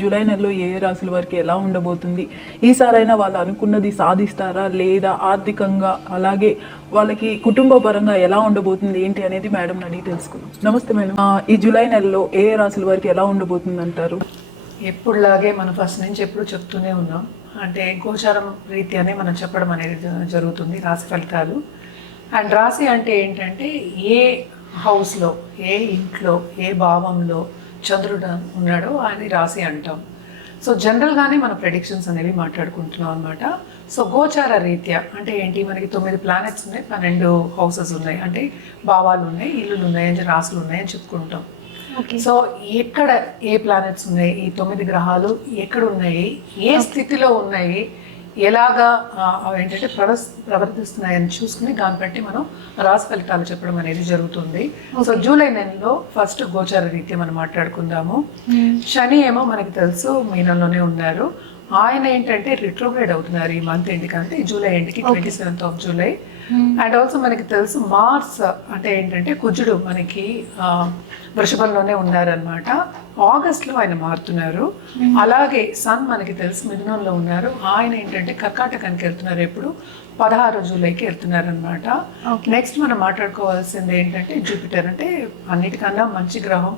July నెలలో ఏ ఏ రాశుల వారికి ఎలా ఉండబోతుంది, ఈసారైనా వాళ్ళు అనుకున్నది సాధిస్తారా లేదా, ఆర్థికంగా అలాగే వాళ్ళకి కుటుంబ పరంగా ఎలా ఉండబోతుంది ఏంటి అనేది మేడం అడిగి తెలుసుకుందాం. నమస్తే మేడం, ఈ జూలై నెలలో ఏ ఏ రాశుల వారికి ఎలా ఉండబోతుంది అంటారు? ఎప్పుడులాగే మనం ఫస్ట్ నుంచి ఎప్పుడు చెప్తూనే ఉన్నాం, అంటే గోచారం రీత్యానే మనం చెప్పడం అనేది జరుగుతుంది రాశి ఫలితాలు. అండ్ రాశి అంటే ఏంటంటే ఏ హౌస్లో, ఏ ఇంట్లో, ఏ భావంలో చంద్రుడు ఉన్నాడో అది రాశి అంటాం. సో జనరల్గానే మన ప్రెడిక్షన్స్ అనేవి మాట్లాడుకుంటున్నాం అనమాట. సో గోచార రీత్యా అంటే ఏంటి, మనకి 9 ప్లానెట్స్ ఉన్నాయి, 12 హౌసెస్ ఉన్నాయి, అంటే భావాలు ఉన్నాయి, ఇల్లులు ఉన్నాయి, అంటే రాసులు ఉన్నాయి అని చెప్పుకుంటాం. సో ఎక్కడ ఏ ప్లానెట్స్ ఉన్నాయి, ఈ 9 గ్రహాలు ఎక్కడ ఉన్నాయి, ఏ స్థితిలో ఉన్నాయి, ఎలాగా ఏంటంటే ప్రవర్తిస్తున్నాయని చూసుకుని దాన్ని బట్టి మనం రాశి ఫలితాలు చెప్పడం అనేది జరుగుతుంది. సో జూలై నెలలో ఫస్ట్ గోచార రీత్యా మనం మాట్లాడుకుందాము. శని ఏమో మనకి తెలుసు మీనంలోనే ఉన్నారు. ఆయన ఏంటంటే రిట్రోగ్రేడ్ అవుతున్నారు ఈ మంత్ ఎండ్కి, అంటే జూలై ఎండ్కి 27th of July. And also మనకి తెలుసు మార్స్ అంటే ఏంటంటే కుజుడు మనకి వృషభంలోనే ఉన్నారనమాట. ఆగస్ట్లో ఆయన మారుతున్నారు. అలాగే సన్ మనకి తెలుసు మిథునంలో ఉన్నారు. ఆయన ఏంటంటే కర్కాటకానికి వెళ్తున్నారు, ఎప్పుడు 16 జూలైకి వెళ్తున్నారు అనమాట. నెక్స్ట్ మనం మాట్లాడుకోవాల్సింది ఏంటంటే జూపిటర్, అంటే అన్నిటికన్నా మంచి గ్రహం,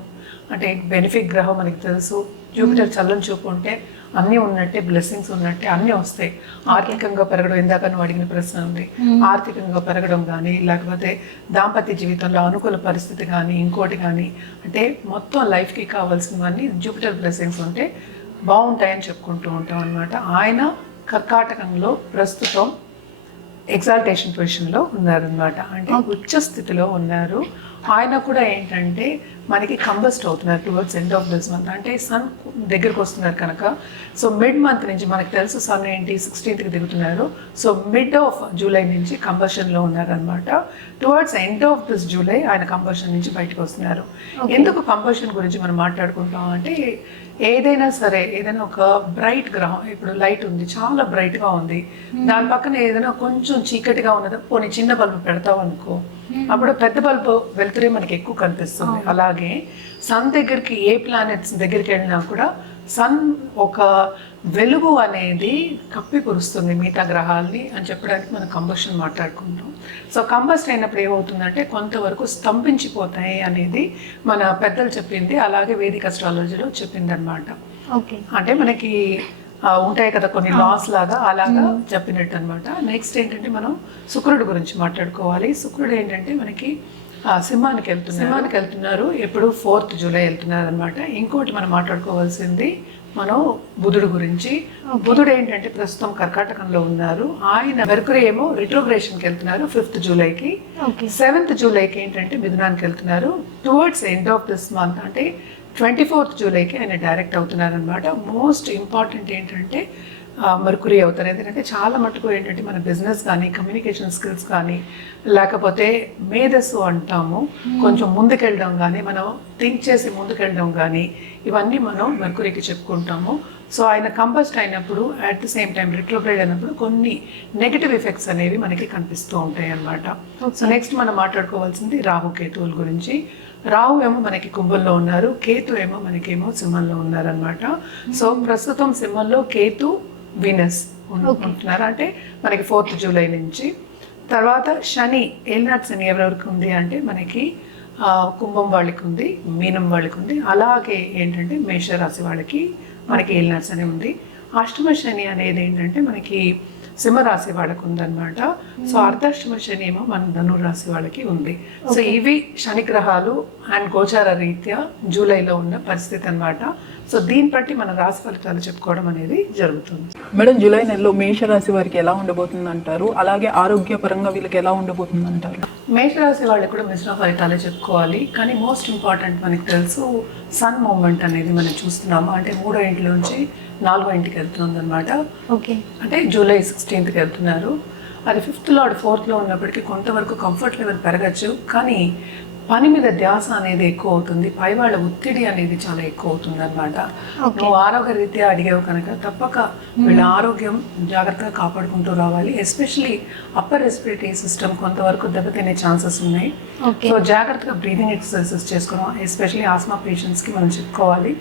అంటే బెనిఫిట్ గ్రహం మనకి తెలుసు. జూపిటర్ చల్లని చూపు ఉంటే అన్నీ ఉన్నట్టే, బ్లెస్సింగ్స్ ఉన్నట్టే అన్నీ వస్తాయి. ఆర్థికంగా పెరగడం, ఇందాక నువ్వు అడిగిన ప్రశ్న ఉంది, ఆర్థికంగా పెరగడం కానీ, లేకపోతే దాంపత్య జీవితంలో అనుకూల పరిస్థితి కానీ, ఇంకోటి కానీ, అంటే మొత్తం లైఫ్కి కావాల్సినవన్నీ జూపిటర్ బ్లెస్సింగ్స్ ఉంటే బాగుంటాయని చెప్పుకుంటూ ఉంటాం అనమాట. ఆయన కర్కాటకంలో ప్రస్తుతం ఎగ్జాల్టేషన్ పొజిషన్లో ఉన్నారనమాట, అంటే ఉచ్చ స్థితిలో ఉన్నారు. ఆయన కూడా ఏంటంటే మనకి కంబస్ట్ అవుతున్నారు towards end of this month, అంటే సన్ దగ్గరకు వస్తున్నారు కనుక. సో మిడ్ మంత్ నుంచి మనకు తెలుసు సన్ ఏంటి 16th దిగుతున్నారు. సో మిడ్ ఆఫ్ జూలై నుంచి కంబషన్లో ఉన్నారనమాట. Towards end of this July ఆయన కంబషన్ నుంచి బయటకు వస్తున్నారు. ఎందుకు కంబషన్ గురించి మనం మాట్లాడుకుంటాం అంటే, ఏదైనా సరే, ఏదైనా ఒక బ్రైట్ గ్రహం, ఇప్పుడు లైట్ ఉంది, చాలా బ్రైట్గా ఉంది, దాని పక్కన ఏదైనా కొంచెం చీకటిగా ఉన్నది, పోనీ చిన్న బల్బు పెడతాం అనుకో, అప్పుడు పెద్ద బల్బు వెళ్తురే మనకి ఎక్కువ కనిపిస్తుంది. అలాగే సన్ దగ్గరికి, ఏ ప్లానెట్స్ దగ్గరికి వెళ్ళినా కూడా సన్ ఒక వెలుగు అనేది కప్పి పురుస్తుంది మిగతా గ్రహాలని అని చెప్పడానికి మనం కంబషన్ మాట్లాడుకుంటాం. సో కంబస్ట్ అయినప్పుడు ఏమవుతుందంటే కొంతవరకు స్తంభించిపోతాయి అనేది మన పెద్దలు చెప్పింది, అలాగే వేదిక అస్ట్రాలజీలో చెప్పింది అనమాట. అంటే మనకి ఉంటాయి కదా కొన్ని లాస్ లాగా, అలాగా చెప్పినట్టు అనమాట. నెక్స్ట్ ఏంటంటే మనం శుక్రుడు గురించి మాట్లాడుకోవాలి. శుక్రుడు ఏంటంటే మనకి సింహానికి వెళ్తున్నారు, ఎప్పుడు 4th జూలై వెళ్తున్నారు అనమాట. ఇంకోటి మనం మాట్లాడుకోవాల్సింది మనం బుధుడు గురించి. బుధుడు ఏంటంటే ప్రస్తుతం కర్కాటకంలో ఉన్నారు. ఆయన మెర్కురీ ఏమో రిట్రోగ్రేషన్కి వెళ్తున్నారు 5th జూలైకి. 7th జూలైకి ఏంటంటే మిథునానికి వెళ్తున్నారు. Towards end of this month అంటే 24th జూలైకి ఆయన డైరెక్ట్ అవుతున్నారు అనమాట. మోస్ట్ ఇంపార్టెంట్ ఏంటంటే మెర్కురీ అవుతారు. ఎందుకంటే చాలా మటుకు ఏంటంటే మన బిజినెస్ కానీ, కమ్యూనికేషన్ స్కిల్స్ కానీ, లేకపోతే మేధస్సు అంటాము, కొంచెం ముందుకెళ్ళడం కానీ, మనం థింక్ చేసి ముందుకెళ్ళడం కానీ, ఇవన్నీ మనం మెర్కురీకి చెప్పుకుంటాము. సో ఆయన కంబస్ట్ అయినప్పుడు, at the same time retrograde అయినప్పుడు కొన్ని నెగిటివ్ ఎఫెక్ట్స్ అనేవి మనకి కనిపిస్తూ ఉంటాయి అన్నమాట. సో నెక్స్ట్ మనం మాట్లాడుకోవాల్సింది రాహుకేతువుల గురించి. రాహు ఏమో మనకి కుంభంలో ఉన్నారు, కేతు ఏమో మనకేమో సింహంలో ఉన్నారనమాట. సో ప్రస్తుతం సింహంలో కేతు, వీనస్ ఉంటున్నారు, అంటే మనకి 4th జూలై నుంచి. తర్వాత శని, ఏలినాటి శని ఎవరెవరికి ఉంది అంటే మనకి కుంభం వాళ్ళకి ఉంది, మీనం వాళ్ళకి ఉంది, అలాగే ఏంటంటే మేషరాశి వాళ్ళకి మనకి ఏలినాటి శని ఉంది. అష్టమ శని అనేది ఏంటంటే మనకి సింహరాశి వాళ్ళకి ఉందన్నమాట. సో అర్ధాష్టమ శని ఏమో మన ధనురాశి వాళ్ళకి ఉంది. సో ఇవి శని గ్రహాలు అండ్ గోచార రీత్యా జూలైలో ఉన్న పరిస్థితి అన్నమాట. సో దీన్ని బట్టి మన రాశి ఫలితాలు చెప్పుకోవడం అనేది జరుగుతుంది. మేడం, జూలై నెలలో మేషరాశి వారికి ఎలా ఉండబోతుంది అంటారు, అలాగే ఆరోగ్యపరంగా వీళ్ళకి ఎలా ఉండబోతుంది అంటారు? మేషరాశి వాళ్ళకి కూడా మిశ్రమ ఫలితాలే చెప్పుకోవాలి, కానీ మోస్ట్ ఇంపార్టెంట్ మనకి తెలుసు సన్ మూమెంట్ అనేది మనం చూస్తున్నాము. అంటే 3వ ఇంటి నుంచి 4వ ఇంటికి వెళ్తుంది అనమాట. అంటే జూలై 16th వెళ్తున్నారు. అది 5th లార్డ్ 4th లో ఉన్నప్పటికీ కొంతవరకు కంఫర్ట్ లెవెల్ పెరగచ్చు, కానీ పని మీద ధ్యాస అనేది ఎక్కువ అవుతుంది, పై వాళ్ళ ఒత్తిడి అనేది చాలా ఎక్కువ అవుతుంది అనమాట. నువ్వు ఆరోగ్య రీత్యా అడిగావు కనుక తప్పక వీళ్ళ ఆరోగ్యం జాగ్రత్తగా కాపాడుకుంటూ రావాలి. ఎస్పెషలీ అప్పర్ రెస్పిరేటరీ సిస్టమ్ కొంతవరకు దెబ్బతినే ఛాన్సెస్ ఉన్నాయి. సో జాగ్రత్తగా బ్రీదింగ్ ఎక్సర్సైజెస్ చేసుకోవడం, ఎస్పెషలీ ఆస్మా పేషెంట్స్కి మనం చెప్పుకోవాలి.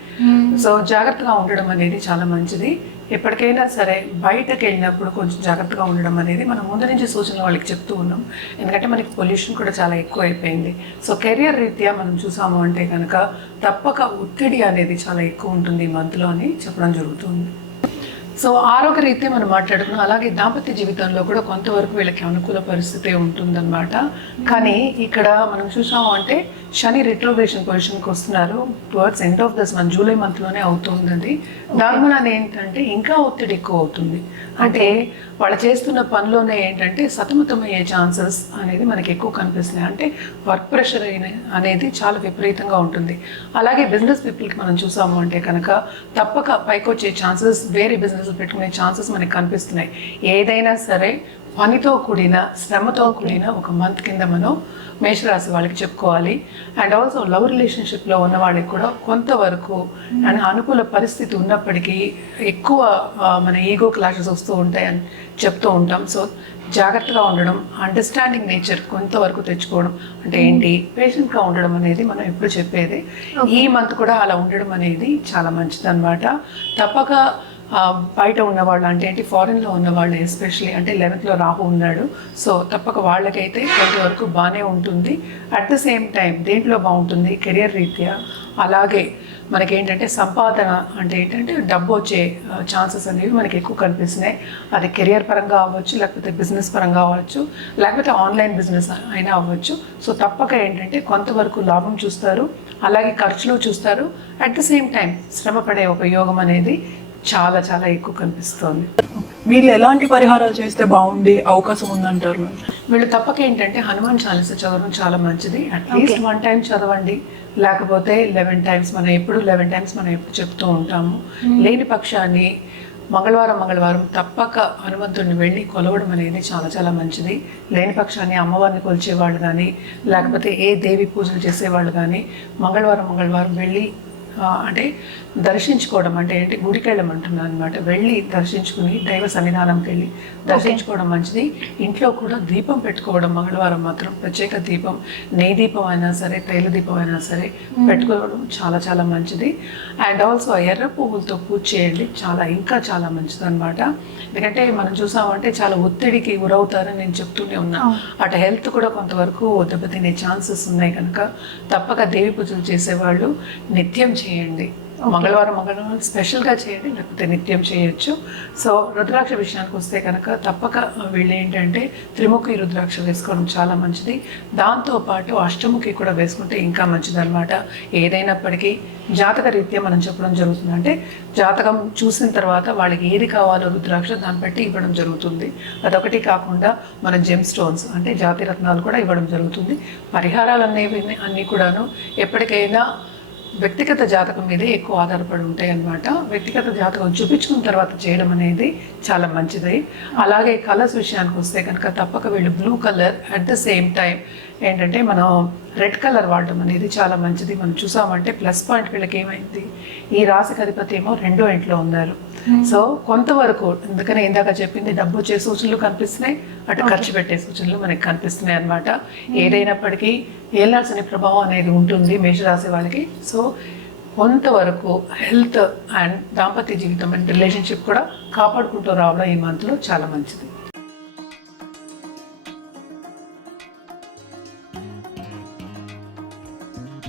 సో జాగ్రత్తగా ఉండడం అనేది చాలా మంచిది. ఎప్పటికైనా సరే బయటకు వెళ్ళినప్పుడు కొంచెం జాగ్రత్తగా ఉండడం అనేది మనం ముందు నుంచి సూచనలు వాళ్ళకి చెప్తూ ఉన్నాం. ఎందుకంటే మనకి పొల్యూషన్ కూడా చాలా ఎక్కువ అయిపోయింది. సో కెరియర్ రీత్యా మనం చూసాము అంటే కనుక తప్పక ఒత్తిడి అనేది చాలా ఎక్కువ ఉంటుంది ఈ మంత్లో అని చెప్పడం జరుగుతుంది. సో ఆరోగ్య రీత్యా మనం మాట్లాడుకున్నాం. అలాగే దాంపత్య జీవితంలో కూడా కొంతవరకు వీళ్ళకి అనుకూల పరిస్థితి ఉంటుందన్నమాట. కానీ ఇక్కడ మనం చూసాము అంటే శని రిట్రోగ్రేషన్ పొజిషన్కి వస్తున్నారు. Towards end of this month, July మంత్లోనే అవుతుంది. నార్మల్ అని ఏంటంటే ఇంకా ఒత్తిడి ఎక్కువ అవుతుంది. అంటే వాళ్ళు చేస్తున్న పనిలోనే ఏంటంటే సతమతమయ్యే ఛాన్సెస్ అనేది మనకి ఎక్కువ కనిపిస్తున్నాయి. అంటే వర్క్ ప్రెషర్ అనేది చాలా విపరీతంగా ఉంటుంది. అలాగే బిజినెస్ పీపుల్కి మనం చూసాము అంటే కనుక తప్పక పైకి వచ్చే ఛాన్సెస్, వేరే బిజినెస్ పెట్టుకునే ఛాన్సెస్ మనకి కనిపిస్తున్నాయి. ఏదైనా సరే పనితో కూడిన, శ్రమతో కూడిన ఒక మంత్ కింద మనం మేషరాశి వాళ్ళకి చెప్పుకోవాలి. అండ్ ఆల్సో లవ్ రిలేషన్షిప్లో ఉన్న వాళ్ళకి కూడా కొంతవరకు అండ్ అనుకూల పరిస్థితి ఉన్నప్పటికీ ఎక్కువ మన ఈగో క్లాషెస్ వస్తూ ఉంటాయని చెప్తూ ఉంటాం. సో జాగ్రత్తగా ఉండడం, అండర్స్టాండింగ్ నేచర్ కొంతవరకు తెచ్చుకోవడం, అంటే ఏంటి పేషెంట్గా ఉండడం అనేది మనం ఎప్పుడు చెప్పేది. ఈ మంత్ కూడా అలా ఉండడం అనేది చాలా మంచిది అనమాట. తప్పక బయట ఉన్నవాళ్ళు అంటే ఏంటి ఫారిన్లో ఉన్నవాళ్ళు ఎస్పెషలీ అంటే 11th రాహు ఉన్నాడు. సో తప్పక వాళ్ళకైతే కొంతవరకు బాగానే ఉంటుంది. అట్ ద సేమ్ టైం దేంట్లో బాగుంటుంది కెరియర్ రీత్యా, అలాగే మనకేంటంటే సంపాదన అంటే ఏంటంటే డబ్బు వచ్చే ఛాన్సెస్ అనేవి మనకి ఎక్కువ కనిపిస్తున్నాయి. అది కెరియర్ పరంగా అవ్వచ్చు, లేకపోతే బిజినెస్ పరంగా అవ్వచ్చు, లేకపోతే ఆన్లైన్ బిజినెస్ అయినా అవ్వచ్చు. సో తప్పక ఏంటంటే కొంతవరకు లాభం చూస్తారు, అలాగే ఖర్చులు చూస్తారు. అట్ ద సేమ్ టైం శ్రమ పడే ఒక యోగం అనేది చాలా చాలా ఎక్కువ కనిపిస్తుంది. వీళ్ళు ఎలాంటి పరిహారాలు చేస్తే బాగుండే అవకాశం ఉందంటారు? వీళ్ళు తప్పక ఏంటంటే హనుమాన్ చాలీస చదవడం చాలా మంచిది. అట్లీస్ట్ 1 time చదవండి, లేకపోతే 11 times. మనం ఎప్పుడు 11 times మనం ఎప్పుడు చెప్తూ ఉంటాము. లేని పక్షాన్ని మంగళవారం తప్పక హనుమంతుడిని వెళ్ళి కొలవడం అనేది చాలా చాలా మంచిది. లేని పక్షాన్ని అమ్మవారిని కొలిచేవాళ్ళు కానీ, లేకపోతే ఏ దేవి పూజలు చేసేవాళ్ళు కానీ మంగళవారం వెళ్ళి అంటే దర్శించుకోవడం, అంటే ఏంటి గుడికి వెళ్ళమంటున్నాను అనమాట. వెళ్ళి దర్శించుకుని దైవ సన్నిధానంకి వెళ్ళి దర్శించుకోవడం మంచిది. ఇంట్లో కూడా దీపం పెట్టుకోవడం మంగళవారం మాత్రం ప్రత్యేక దీపం, నెయ్యి దీపం అయినా సరే, తైల దీపం అయినా సరే పెట్టుకోవడం చాలా చాలా మంచిది. అండ్ ఆల్సో ఎర్ర పువ్వులతో పూజ చేయండి, ఇంకా చాలా మంచిది అనమాట. ఎందుకంటే మనం చూసామంటే చాలా ఒత్తిడికి గురవుతారని నేను చెప్తూనే ఉన్నా. అటు హెల్త్ కూడా కొంతవరకు దెబ్బతినే ఛాన్సెస్ ఉన్నాయి కనుక తప్పక దేవి పూజలు చేసేవాళ్ళు నిత్యం చేయండి. మంగళవారం స్పెషల్గా చేయండి, లేకపోతే నిత్యం చేయొచ్చు. సో రుద్రాక్ష విషయానికి వస్తే కనుక తప్పక వీళ్ళు ఏంటంటే త్రిముఖి రుద్రాక్ష వేసుకోవడం చాలా మంచిది. దాంతోపాటు అష్టముఖి కూడా వేసుకుంటే ఇంకా మంచిది అనమాట. ఏదైనప్పటికీ జాతక రీత్యా మనం చెప్పడం జరుగుతుంది. అంటే జాతకం చూసిన తర్వాత వాళ్ళకి ఏది కావాలో రుద్రాక్ష దాన్ని బట్టి ఇవ్వడం జరుగుతుంది. అదొకటి కాకుండా మన జెమ్ స్టోన్స్ అంటే జాతి రత్నాలు కూడా ఇవ్వడం జరుగుతుంది. పరిహారాలు అనేవి అన్నీ కూడాను ఎప్పటికైనా వ్యక్తిగత జాతకం మీదే ఎక్కువ ఆధారపడి ఉంటాయి అన్నమాట. వ్యక్తిగత జాతకం చూపించుకున్న తర్వాత చేయడం అనేది చాలా మంచిది. అలాగే కలర్స్ విషయానికి వస్తే కనుక తప్పక వీళ్ళు blue colour, at the same time ఏంటంటే మనం రెడ్ కలర్ వాడడం అనేది చాలా మంచిది. మనం చూసామంటే ప్లస్ పాయింట్ వీళ్ళకి ఏమైంది, ఈ రాశికి అధిపతి ఏమో 2వ ఇంట్లో ఉన్నారు. సో కొంతవరకు ఎందుకని ఇందాక చెప్పింది డబ్బు వచ్చే సూచనలు కనిపిస్తున్నాయి, అటు ఖర్చు పెట్టే సూచనలు మనకి కనిపిస్తున్నాయి అన్నమాట. ఏదైనప్పటికీ ఏలాల్సిన ప్రభావం అనేది ఉంటుంది మేషరాశి వాళ్ళకి. సో కొంతవరకు హెల్త్ అండ్ దాంపత్య జీవితం అండ్ రిలేషన్షిప్ కూడా కాపాడుకుంటూ రావడం ఈ మంత్లో చాలా మంచిది.